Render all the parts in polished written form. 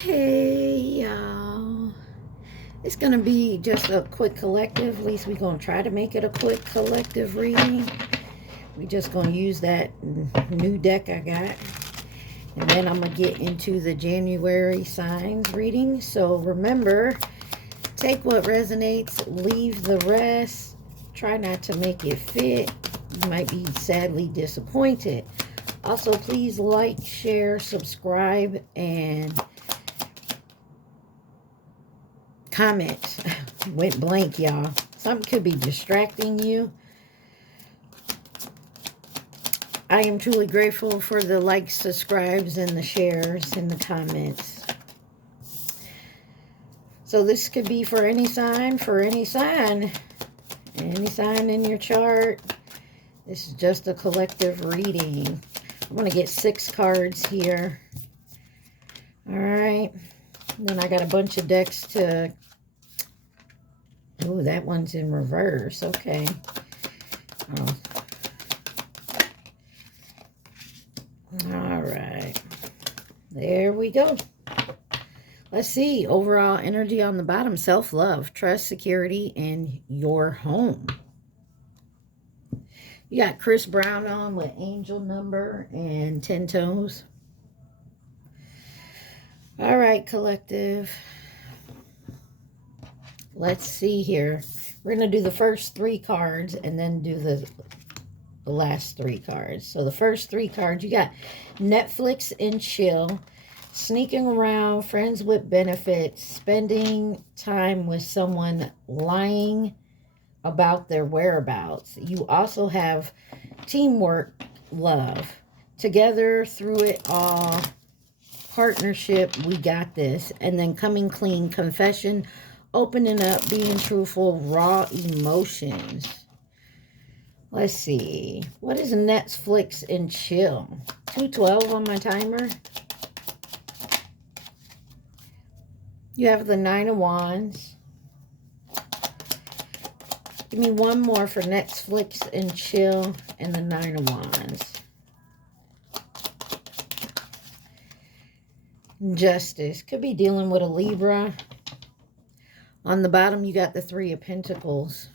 Hey y'all, it's gonna be just a quick collective. At least we're gonna try to make it a quick collective reading. We just gonna use that new deck I got, and then I'm gonna get into the January signs reading. So remember, take what resonates, leave the rest. Try not to make it fit. You might be sadly disappointed. Also, please like, share, subscribe, and comment. Went blank, y'all. Something could be distracting you. I am truly grateful for the likes, subscribes, and the shares and the comments. So this could be for any sign, any sign in your chart. This is just a collective reading. I'm going to get 6 cards here. All right. Then I got a bunch of decks to... Oh, that one's in reverse. Okay. Oh. All right. There we go. Let's see. Overall energy on the bottom. Self-love, trust, security, and your home. You got Chris Brown on with angel number and 10 toes. All right, collective. Let's see here. We're going to do the first 3 cards and then do the last 3 cards. So the first 3 cards, you got Netflix and chill, sneaking around, friends with benefits, spending time with someone, lying about their whereabouts. You also have teamwork, love, together through it all, partnership, we got this, and then coming clean, confession, opening up, being truthful, raw emotions. Let's see. What is Netflix and chill? 212 on my timer. You have the 9 of Wands. Give me one more for Netflix and chill and the 9 of Wands. Justice. Could be dealing with a Libra. On the bottom, you got the 3 of Pentacles.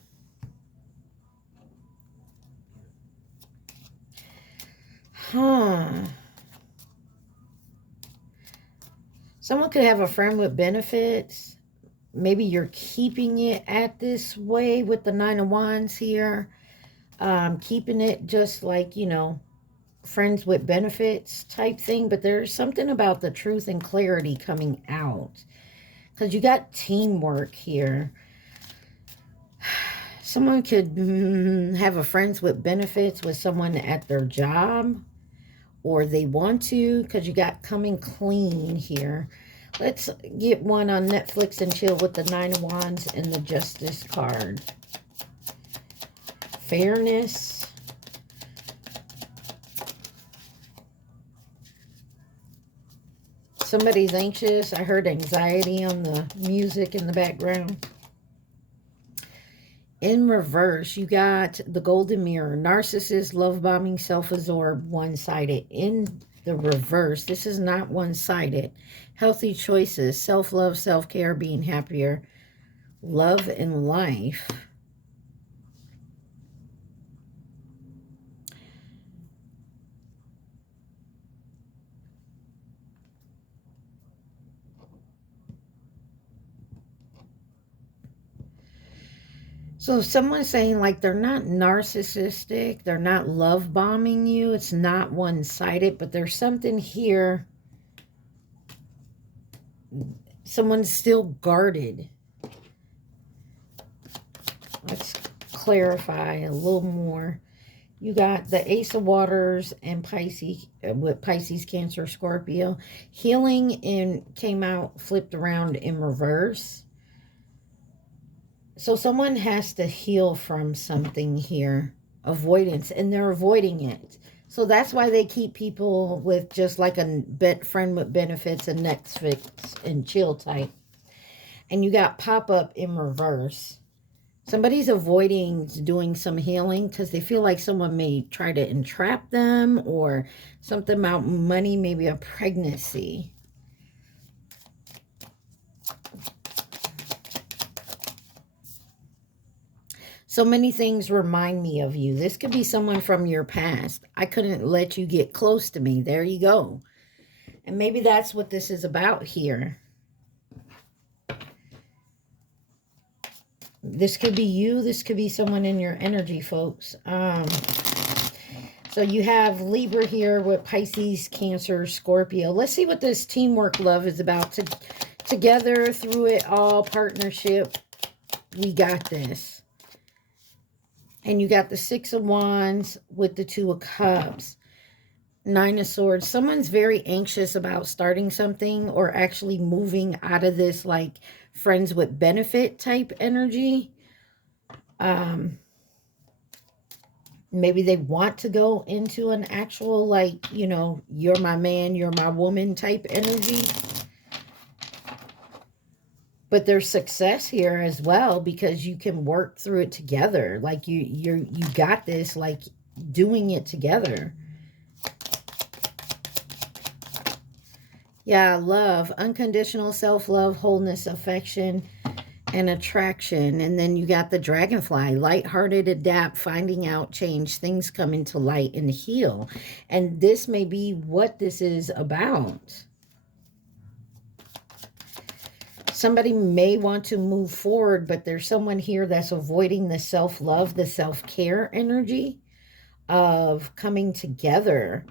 Someone could have a friend with benefits. Maybe you're keeping it at this way with the 9 of Wands here. Keeping it just like, you know, friends with benefits type thing. But there's something about the truth and clarity coming out. Because you got teamwork here. Someone could have a friends with benefits with someone at their job. Or they want to, because you got coming clean here. Let's get one on Netflix and chill with the 9 of Wands and the Justice card. Fairness. Somebody's anxious. I heard anxiety on the music in the background. In reverse, you got the Golden Mirror. Narcissist, love-bombing, self-absorbed, one-sided. In the reverse, this is not one-sided. Healthy choices, self-love, self-care, being happier, love and life. So someone's saying like they're not narcissistic, they're not love bombing you, it's not one-sided, but there's something here. Someone's still guarded. Let's clarify a little more. You got the Ace of Waters and Pisces, with Pisces, Cancer, Scorpio. Healing came out, flipped around in reverse. So someone has to heal from something here. Avoidance. And they're avoiding it. So that's why they keep people with just like a friend with benefits and Netflix and chill type. And you got pop-up in reverse. Somebody's avoiding doing some healing because they feel like someone may try to entrap them or something about money, maybe a pregnancy. So many things remind me of you. This could be someone from your past. I couldn't let you get close to me. There you go. And maybe that's what this is about here. This could be you. This could be someone in your energy, folks. So you have Libra here with Pisces, Cancer, Scorpio. Let's see what this teamwork love is about. Together, through it all, partnership. We got this. And you got the Six of Wands with the Two of Cups. Nine of Swords. Someone's very anxious about starting something or actually moving out of this like friends with benefit type energy. Maybe they want to go into an actual like, you know, you're my man, you're my woman type energy. But there's success here as well because you can work through it together. Like you got this, like doing it together. Yeah, love, unconditional self-love, wholeness, affection, and attraction. And then you got the dragonfly, lighthearted, adapt, finding out, change, things come into light and heal. And this may be what this is about. Somebody may want to move forward, but there's someone here that's avoiding the self-love, the self-care energy of coming together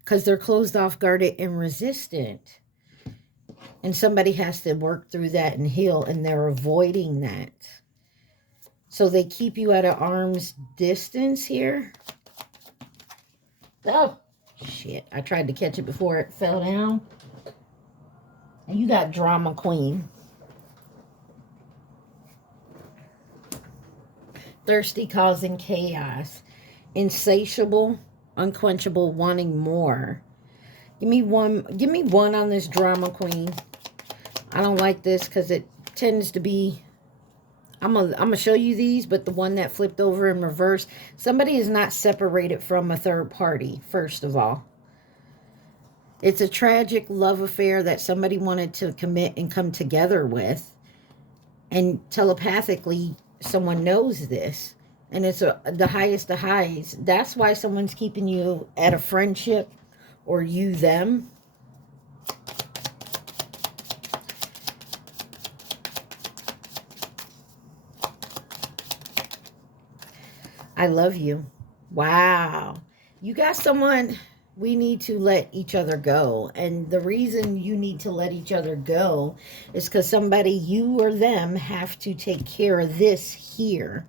because they're closed off, guarded, and resistant. And somebody has to work through that and heal, and they're avoiding that. So they keep you at an arm's distance here. Oh, shit. I tried to catch it before it fell down. And you got drama queen. Thirsty, causing chaos. Insatiable, unquenchable, wanting more. Give me one on this drama queen. I don't like this because it tends to be... I'm gonna show you these, but the one that flipped over in reverse, somebody is not separated from a third party, first of all. It's a tragic love affair that somebody wanted to commit and come together with. And telepathically, someone knows this. And it's the highest of highs. That's why someone's keeping you at a friendship or you them. I love you. Wow. You got someone... We need to let each other go. And the reason you need to let each other go is because somebody, you or them, have to take care of this here.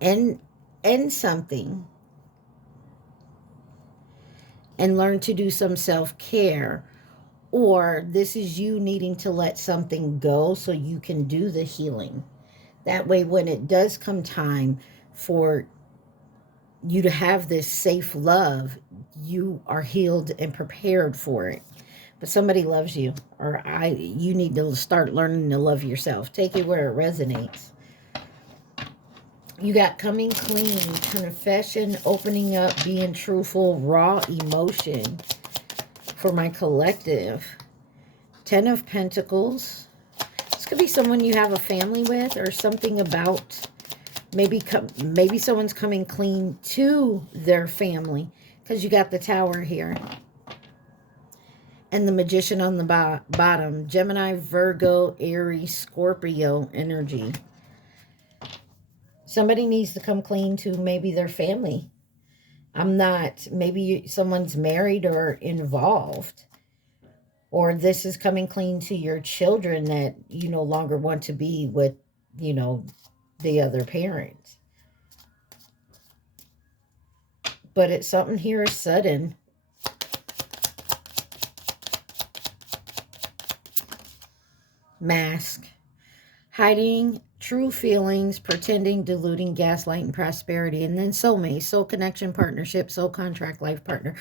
And something. And learn to do some self-care. Or this is you needing to let something go so you can do the healing. That way, when it does come time for you to have this safe love, you are healed and prepared for it. But somebody loves you, or you need to start learning to love yourself. Take it where it resonates. You got coming clean, confession, opening up, being truthful, raw emotion for my collective. 10 of Pentacles. This could be someone you have a family with, or something about... Maybe someone's coming clean to their family because you got the Tower here. And the Magician on the bottom. Gemini, Virgo, Aries, Scorpio energy. Somebody needs to come clean to maybe their family. Maybe someone's married or involved. Or this is coming clean to your children that you no longer want to be with, you know, the other parent. But it's something here is sudden. Mask. Hiding true feelings, pretending, deluding, gaslighting, prosperity. And then soulmate, soul connection, partnership, soul contract, life partner.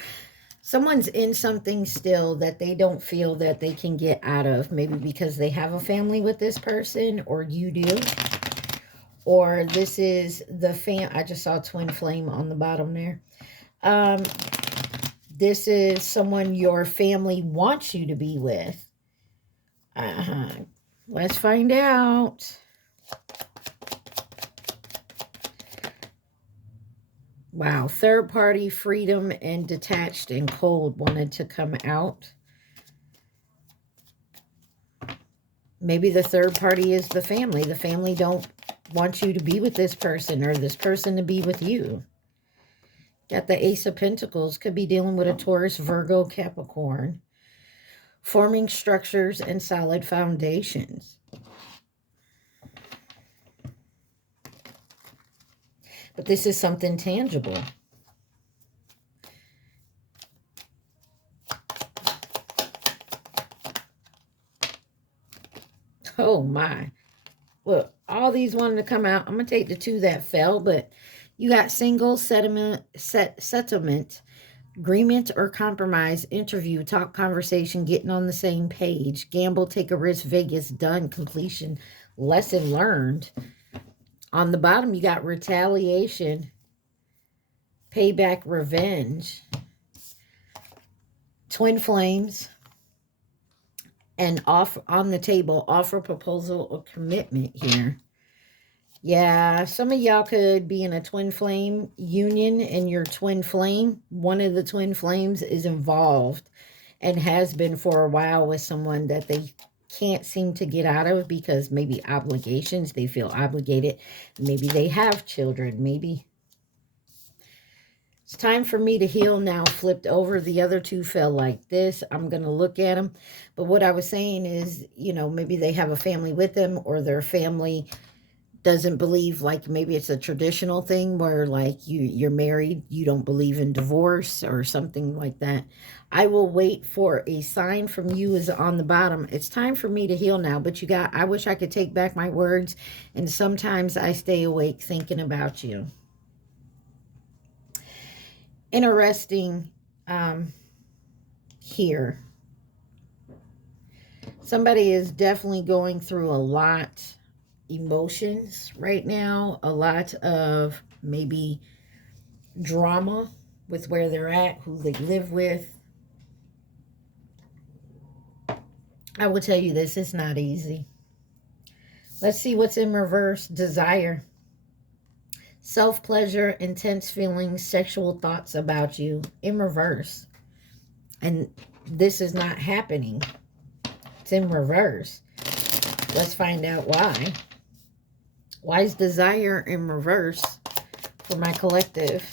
Someone's in something still that they don't feel that they can get out of. Maybe because they have a family with this person, or you do. Or this is the I just saw twin flame on the bottom there. This is someone your family wants you to be with. Let's find out. Wow. Third party, freedom, and detached and cold wanted to come out. Maybe the third party is the family. The family don't want you to be with this person or this person to be with you. Got the Ace of Pentacles. Could be dealing with a Taurus, Virgo, Capricorn. Forming structures and solid foundations. But this is something tangible. Oh my. Look, all these wanted to come out. I'm going to take the two that fell, but you got single, settlement, agreement or compromise, interview, talk, conversation, getting on the same page, gamble, take a risk, Vegas, done, completion, lesson learned. On the bottom, you got retaliation, payback, revenge, twin flames, and off on the table, offer, proposal, or commitment here. Yeah, some of y'all could be in a twin flame union, and your twin flame, one of the twin flames is involved and has been for a while with someone that they can't seem to get out of because maybe obligations, they feel obligated. Maybe they have children, maybe. It's time for me to heal now. Flipped over. The other two fell like this. I'm going to look at them. But what I was saying is, you know, maybe they have a family with them, or their family doesn't believe, like maybe it's a traditional thing where like you're married, you don't believe in divorce or something like that. I will wait for a sign from you is on the bottom. It's time for me to heal now. But you got, I wish I could take back my words. And sometimes I stay awake thinking about you. Interesting here. Somebody is definitely going through a lot emotions right now, a lot of maybe drama with where they're at, who they live with. I will tell you this, it's not easy. Let's see what's in reverse. Desire, self-pleasure, intense feelings, sexual thoughts about you in reverse. And this is not happening. It's in reverse. Let's find out why. Why is desire in reverse for my collective?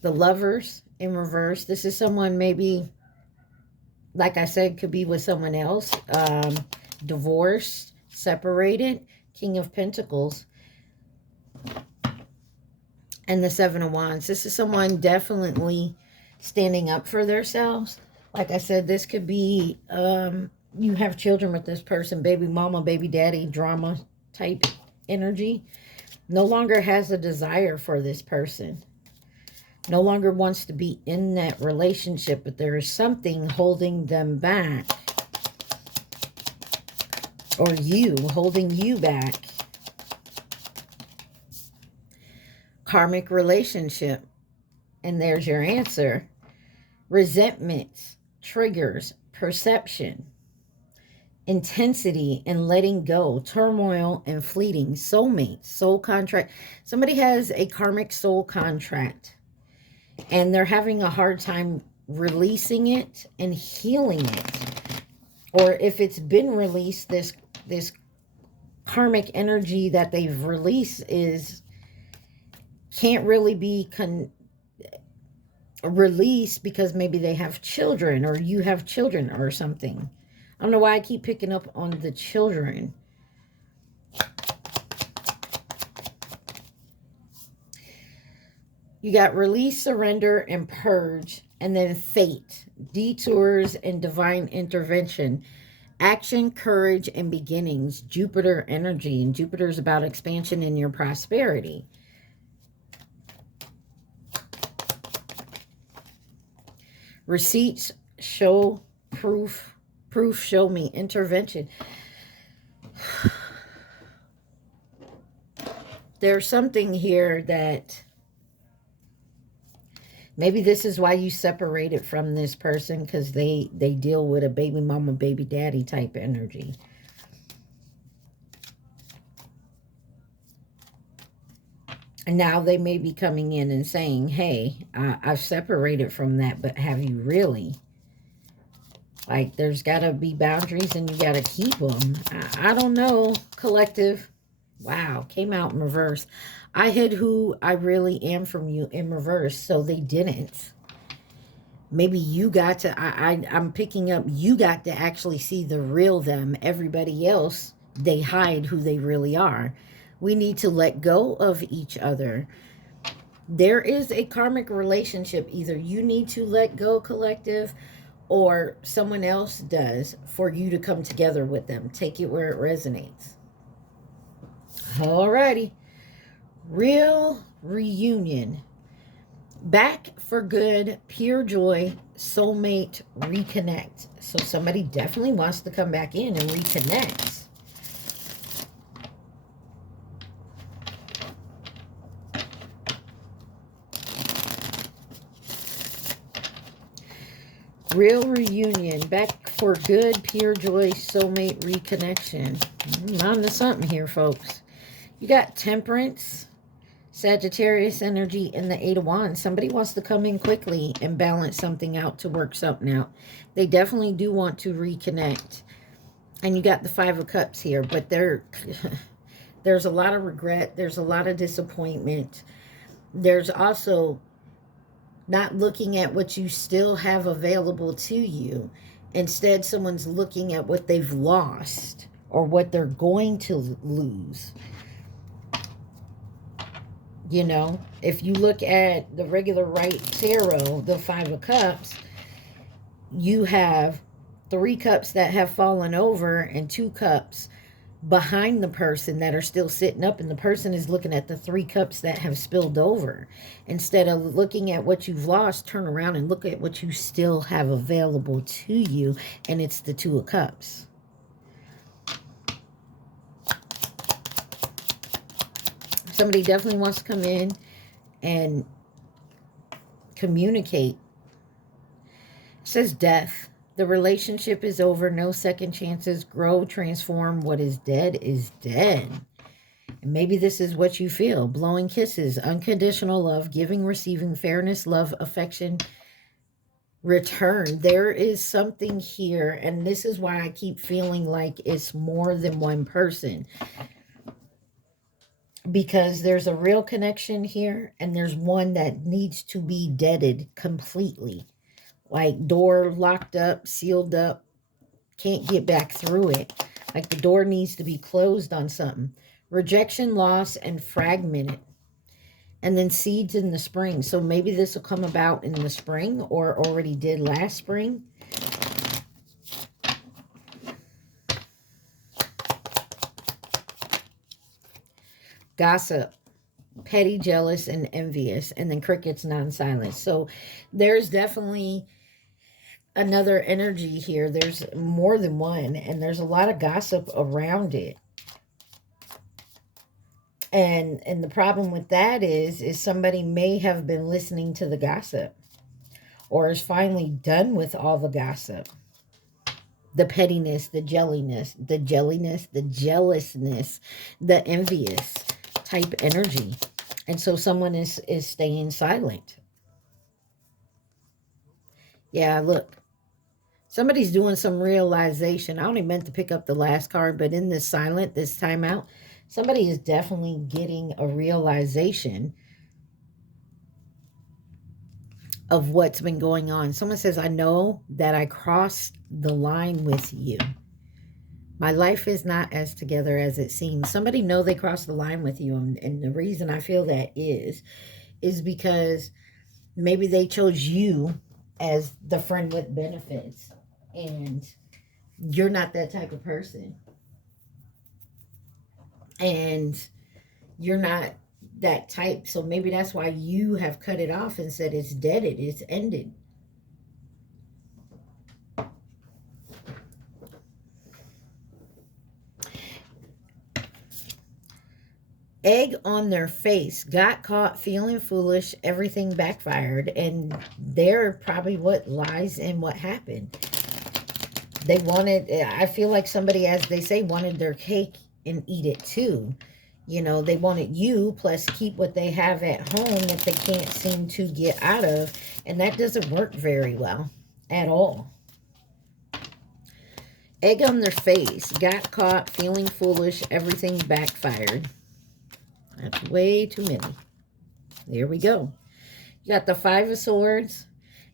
The Lovers in reverse. This is someone maybe, like I said, could be with someone else. Divorced, separated. King of Pentacles. And the Seven of Wands. This is someone definitely standing up for themselves. Like I said, this could be... you have children with this person, baby mama, baby daddy, drama type energy. No longer has a desire for this person. No longer wants to be in that relationship, but there is something holding them back. Or you, holding you back. Karmic relationship. And there's your answer. Resentments, triggers, perception. Intensity and letting go, turmoil and fleeting, soulmate, soul contract. Somebody has a karmic soul contract and they're having a hard time releasing it and healing it. Or if it's been released, this karmic energy that they've released can't really be released because maybe they have children or you have children or something. I don't know why I keep picking up on the children. You got release, surrender, and purge. And then fate, detours, and divine intervention. Action, courage, and beginnings. Jupiter energy. And Jupiter is about expansion in your prosperity. Receipts, show, proof, show me, intervention. There's something here that maybe this is why you separated from this person, because they deal with a baby mama, baby daddy type energy. And now they may be coming in and saying, hey, I've separated from that, but have you really? Like, there's got to be boundaries and you got to keep them. I don't know, collective. Wow, came out in reverse. I hid who I really am from you in reverse, so they didn't. Maybe you got to, I'm picking up, you got to actually see the real them. Everybody else, they hide who they really are. We need to let go of each other. There is a karmic relationship. Either you need to let go, collective, or someone else does for you to come together with them. Take it where it resonates. Alrighty. Real reunion. Back for good, pure joy, soulmate, reconnect. So somebody definitely wants to come back in and reconnect. Real reunion, back for good, pure joy, soulmate, reconnection. I'm on to something here, folks. You got Temperance, Sagittarius energy, and the Eight of Wands. Somebody wants to come in quickly and balance something out, to work something out. They definitely do want to reconnect. And you got the Five of Cups here, but there's a lot of regret. There's a lot of disappointment. There's also not looking at what you still have available to you. Instead, someone's looking at what they've lost or what they're going to lose. You know, if you look at the regular right tarot, the Five of Cups, you have 3 cups that have fallen over and 2 cups behind the person that are still sitting up, and the person is looking at the 3 cups that have spilled over. Instead of looking at what you've lost, turn around and look at what you still have available to you, and it's the 2 of Cups. Somebody definitely wants to come in and communicate. It says death. The relationship is over. No second chances. Grow, transform. What is dead is dead. And maybe this is what you feel. Blowing kisses, unconditional love, giving, receiving, fairness, love, affection, return. There is something here, and this is why I keep feeling like it's more than one person. Because there's a real connection here, and there's one that needs to be deaded completely. Like door locked up, sealed up, can't get back through it. Like the door needs to be closed on something. Rejection, loss, and fragmented. And then seeds in the spring. So maybe this will come about in the spring, or already did last spring. Gossip, petty, jealous, and envious. And then crickets, non-silent. So there's definitely another energy here. There's more than one, and there's a lot of gossip around it. And the problem with that is somebody may have been listening to the gossip, or is finally done with all the gossip. The pettiness, the jelliness, the jealousness, the envious type energy. And so someone is staying silent. Yeah, look. Somebody's doing some realization. I only meant to pick up the last card, but in this silent, this timeout, somebody is definitely getting a realization of what's been going on. Someone says, I know that I crossed the line with you. My life is not as together as it seems. Somebody know they crossed the line with you. And the reason I feel that is because maybe they chose you as the friend with benefits. And you're not that type of person. And you're not that type. So maybe that's why you have cut it off and said it's deaded. It's ended. Egg on their face, got caught feeling foolish, everything backfired, and they're probably what lies in what happened. They wanted, I feel like somebody, as they say, wanted their cake and eat it too. You know, they wanted you plus keep what they have at home that they can't seem to get out of. And that doesn't work very well at all. Egg on their face. Got caught, feeling foolish, everything backfired. That's way too many. There we go. You got the Five of Swords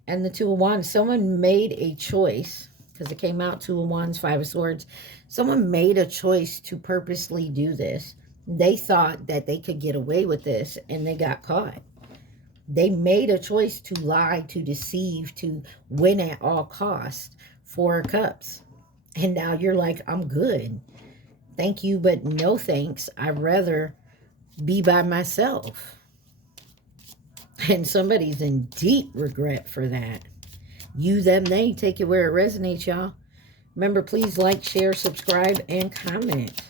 and the Two of Wands. Someone made a choice, because it came out Two of Wands, Five of Swords. Someone made a choice to purposely do this. They thought that they could get away with this, and they got caught. They made a choice to lie, to deceive, to win at all costs. Four of Cups. And now you're like, I'm good. Thank you, but no thanks. I'd rather be by myself. And somebody's in deep regret for that. You, them, they. Take it where it resonates, y'all. Remember, please like, share, subscribe, and comment.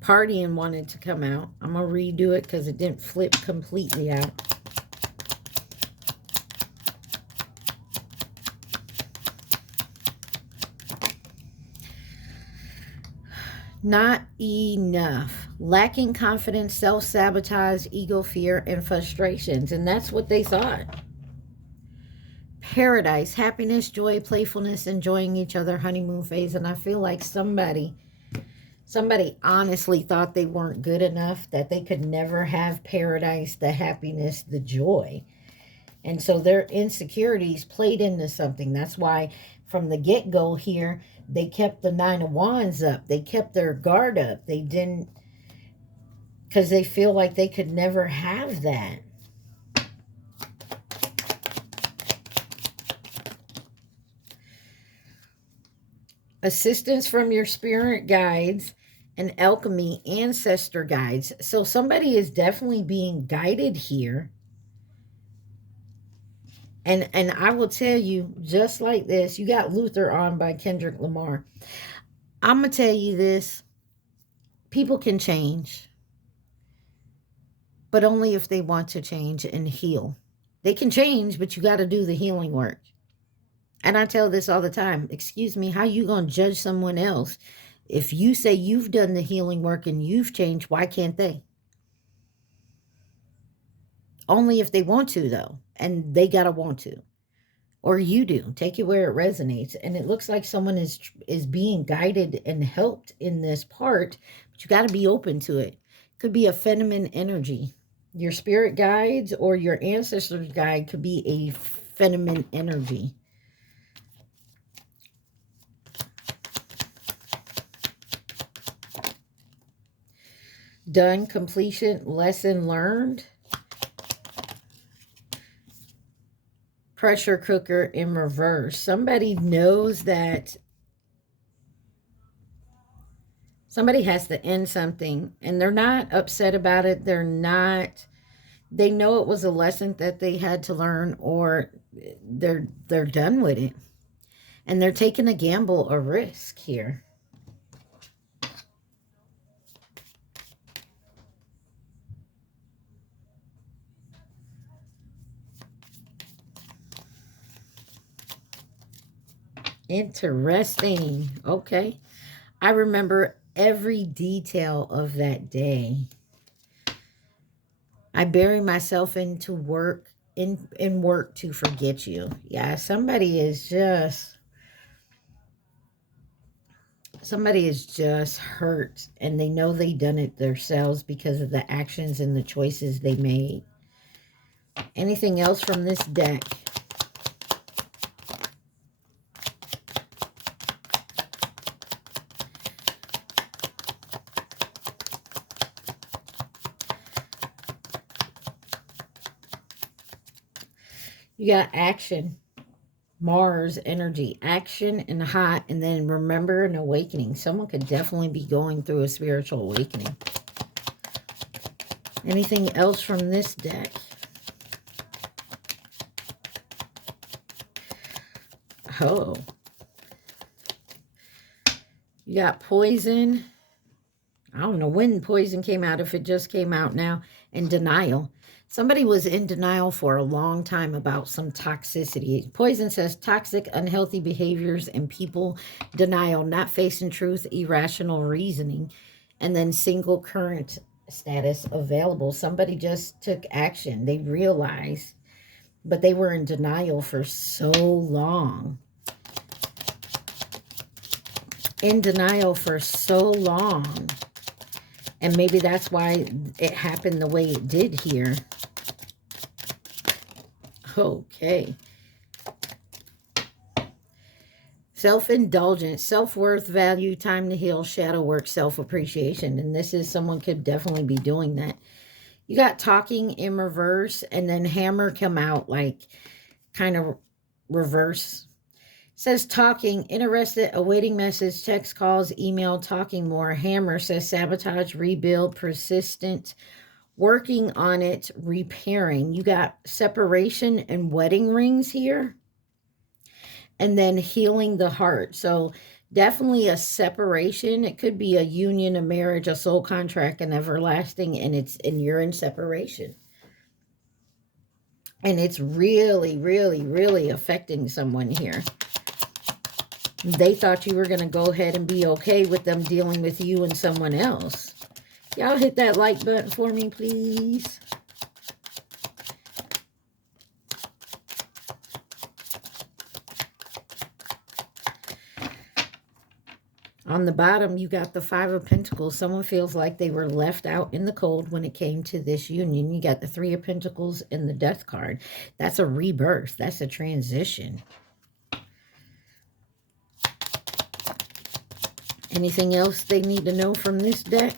Partying wanted to come out. I'm going to redo it because it didn't flip completely out. Not enough. Lacking confidence, self-sabotage, ego, fear, and frustrations. And that's what they thought. Paradise, happiness, joy, playfulness, enjoying each other, honeymoon phase. And I feel like somebody honestly thought they weren't good enough, that they could never have paradise, the happiness, the joy. And so their insecurities played into something. That's why from the get-go here, they kept the Nine of Wands up. They kept their guard up. They didn't, because they feel like they could never have that. Assistance from your spirit guides and alchemy ancestor guides. So somebody is definitely being guided here. And I will tell you, just like this, you got Luther on by Kendrick Lamar. I'm going to tell you this. People can change, but only if they want to change and heal. They can change, but you got to do the healing work. And I tell this all the time. Excuse me, how you going to judge someone else? If you say you've done the healing work and you've changed, why can't they? Only if they want to, though. And they got to want to. Or you do. Take it where it resonates. And it looks like someone is being guided and helped in this part. But you got to be open to it. Could be a feminine energy. Your spirit guides or your ancestors' guide could be a feminine energy. Done, completion, lesson learned. Pressure cooker in reverse. Somebody knows that somebody has to end something, and they're not upset about it. They know it was a lesson that they had to learn, or they're done with it. And they're taking a gamble, a risk here. Interesting. Okay. I remember every detail of that day. I bury myself into work, in work to forget you. Yeah, somebody is just hurt, and they know they done it themselves because of the actions and the choices they made. Anything else from this deck? You got action, Mars energy, action and hot, and then remember an awakening. Someone could definitely be going through a spiritual awakening. Anything else from this deck? Oh. You got poison. I don't know when poison came out, if it just came out now. And denial. Somebody was in denial for a long time about some toxicity. Poison says toxic, unhealthy behaviors and people, denial, not facing truth, irrational reasoning, and then single current status available. Somebody just took action. They realized, but they were in denial for so long. In denial for so long. And maybe that's why it happened the way it did here. Okay. Self-indulgence, self-worth, value, time to heal, shadow work, self-appreciation. And this is, someone could definitely be doing that. You got talking in reverse, and then hammer come out like kind of reverse. It says talking, interested, awaiting message, text, calls, email, talking more. Hammer says sabotage, rebuild, persistent, working on it, repairing. You got separation and wedding rings here. And then healing the heart. So definitely a separation. It could be a union, a marriage, a soul contract, an everlasting, and you're in separation. And it's really, really, really affecting someone here. They thought you were going to go ahead and be okay with them dealing with you and someone else. Y'all hit that like button for me, please. On the bottom, you got the Five of Pentacles. Someone feels like they were left out in the cold when it came to this union. You got the Three of Pentacles and the Death card. That's a rebirth. That's a transition. Anything else they need to know from this deck?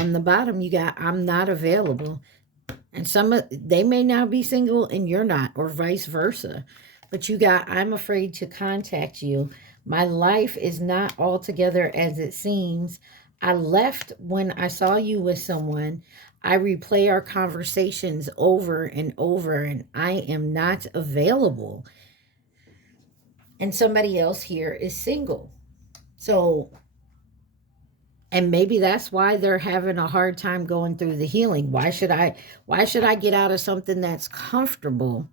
On the bottom, you got I'm not available. And they may now be single and you're not, or vice versa. But you got, I'm afraid to contact you. My life is not altogether as it seems. I left when I saw you with someone. I replay our conversations over and over, and I am not available. And somebody else here is single. So, and maybe that's why they're having a hard time going through the healing. Why should I get out of something that's comfortable?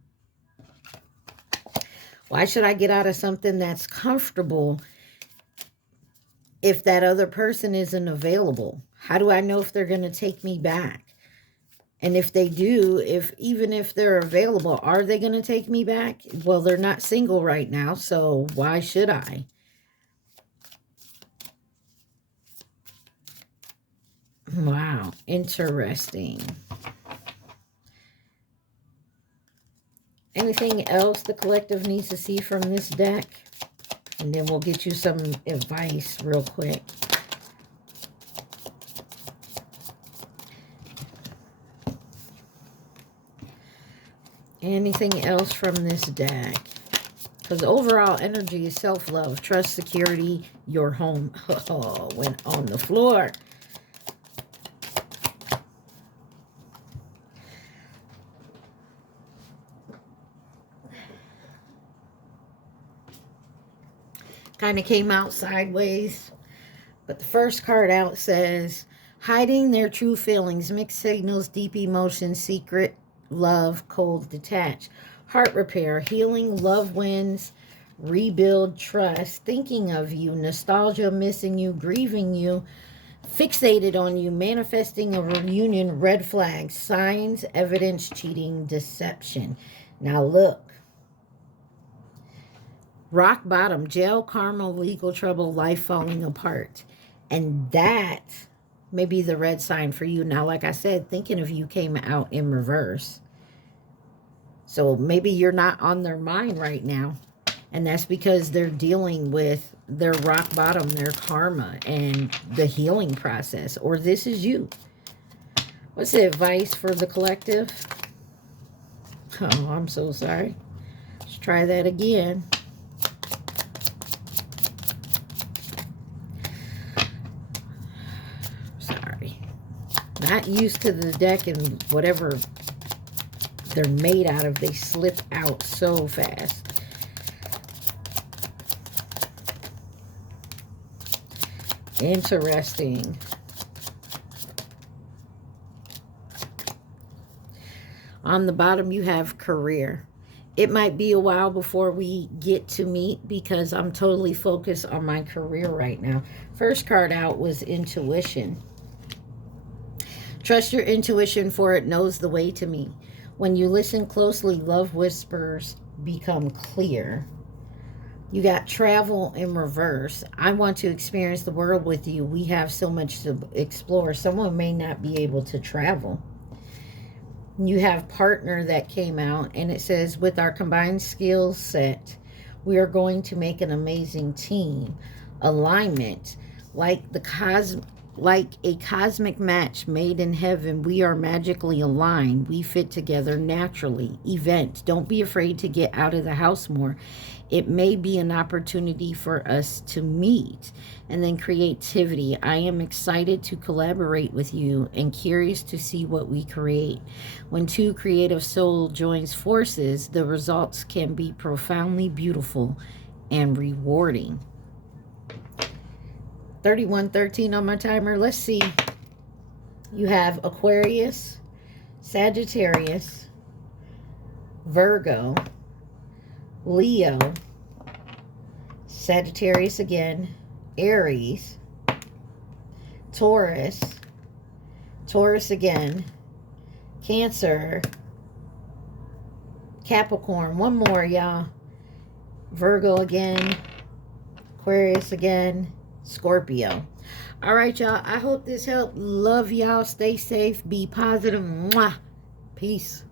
Why should I get out of something that's comfortable if that other person isn't available? How do I know if they're going to take me back? And if they do, even if they're available, are they going to take me back? Well, they're not single right now, so why should I? Wow, interesting. Anything else the collective needs to see from this deck? And then we'll get you some advice real quick. Anything else from this deck? Because overall energy is self-love, trust, security, your home. Oh, went on the floor. Kind of came out sideways. But the first card out says, hiding their true feelings, mixed signals, deep emotions, secret, love, cold, detached. Heart repair, healing, love wins, rebuild, trust, thinking of you, nostalgia, missing you, grieving you, fixated on you, manifesting a reunion, red flags, signs, evidence, cheating, deception. Now look. Rock bottom, jail, karma, legal trouble, life falling apart. And that may be the red sign for you. Now, like I said, thinking of you came out in reverse. So maybe you're not on their mind right now. And that's because they're dealing with their rock bottom, their karma, and the healing process. Or this is you. What's the advice for the collective? Oh, I'm so sorry. Let's try that again. Not used to the deck and whatever they're made out of. They slip out so fast. Interesting. On the bottom, you have career. It might be a while before we get to meet because I'm totally focused on my career right now. First card out was intuition. Trust your intuition, for it knows the way to me. When you listen closely, love whispers become clear. You got travel in reverse. I want to experience the world with you. We have so much to explore. Someone may not be able to travel. You have partner that came out, and it says, with our combined skill set, we are going to make an amazing team. Alignment, like a cosmic match made in heaven, we are magically aligned. We fit together naturally. Event, don't be afraid to get out of the house more. It may be an opportunity for us to meet. And then creativity, I am excited to collaborate with you and curious to see what we create. When two creative souls joins forces, the results can be profoundly beautiful and rewarding. 3113 on my timer. Let's see. You have Aquarius, Sagittarius, Virgo, Leo, Sagittarius again, Aries, Taurus, Taurus again, Cancer, Capricorn. One more, y'all. Virgo again, Aquarius again, Scorpio. All right, y'all. I hope this helped. Love y'all. Stay safe. Be positive. Mwah. Peace.